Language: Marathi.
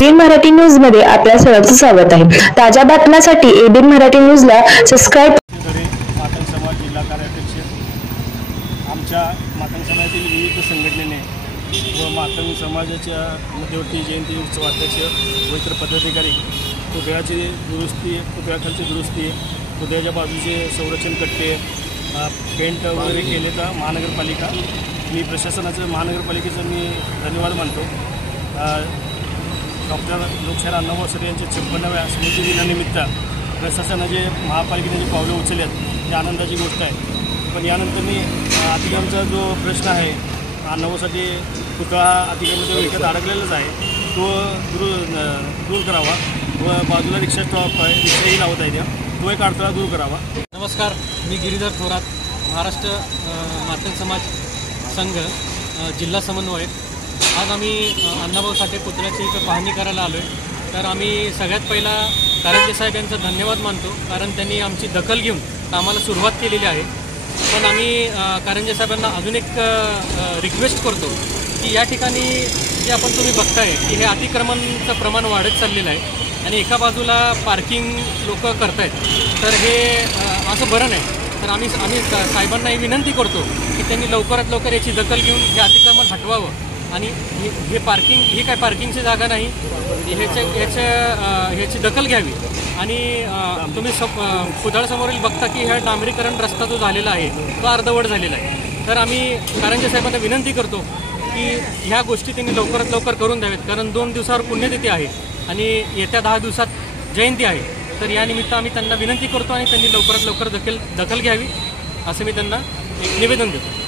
एबीएन मराठी न्यूज मध्ये आपल्या सर्वांचं स्वागत आहे। ताज्या बातम्यांसाठी एबीएन मराठी न्यूजला सबस्क्राइब। मातंग समाज जिल्हा कार्याध्यक्ष आमच्या मातंग समाजातील विविध संघटनेने व मातंग समाजाच्या मध्यवर्ती जयंती उत्सवाध्यक्ष व इतर पदाधिकारी पुतळ्याची दुरुस्ती, पुतळ्याखालची दुरुस्ती, पुतळ्याच्या बाजूचे संरक्षण कट्टे, पेंट वगैरे केले तर महानगरपालिका, मी प्रशासनाचं महानगरपालिकेचं मी धन्यवाद मानतो। डॉक्टर लोकशाहीर अण्णाभाऊ साठे यांच्या 56व्या स्मृती दिनानिमित्त प्रशासनाने महापालिकेने जे पावले उचलले ही आनंदाची गोष्ट आहे। पण यानंतर मी अतिक्रमणचा जो प्रश्न आहे, अण्णाभाऊ साठे पुतळा अतिक्रमणाच्या विकत अडकलेलाच आहे, तो दूर करावा व बाजूला रिक्षा स्टॉप आहे, रिक्षाही लावता येते, तो एक अडथळा दूर करावा। नमस्कार, मी गिरीधर थोरात, महाराष्ट्र मातंग समाज संघ जिल्हा समन्वयक। आज आम्ही अण्णाभाऊ साठे पुतळ्याची इथं पाहणी करायला आलो आहे। तर आम्ही सगळ्यात पहिला कारंजे साहेब यांचा धन्यवाद मानतो, कारण त्यांनी आमची दखल घेऊन कामाला सुरुवात केलेली आहे। पण आम्ही कारंजे साहेबांना अजून एक रिक्वेस्ट करतो की या ठिकाणी जे आपण तुम्ही बघताय की हे अतिक्रमणाचं प्रमाण वाढत चाललेलं आहे आणि एका बाजूला पार्किंग लोक करतायत, तर हे असं बरं नाही। तर आम्ही साहेबांना ही विनंती करतो की त्यांनी लवकरात लवकर याची दखल घेऊन हे अतिक्रमण हटवावं आणि हे पार्किंग, ही काय पार्किंगची जागा नाही, ह्याची दखल घ्यावी। आणि तुम्ही पुतळ्यासमोरील बघता की ह्या डांबरीकरण रस्ता जो झालेला आहे तो अर्धवट झालेला आहे। तर आम्ही कारंजे साहेबांना विनंती करतो की ह्या गोष्टी त्यांनी लवकरात लवकर करून द्यावेत, कारण 2 दिवसावर पुण्यतिथी आहे आणि येत्या 10 दिवसात जयंती आहे। तर या निमित्त आम्ही त्यांना विनंती करतो आणि त्यांनी लवकरात लवकर दखल घ्यावी असं मी त्यांना एक निवेदन देतो।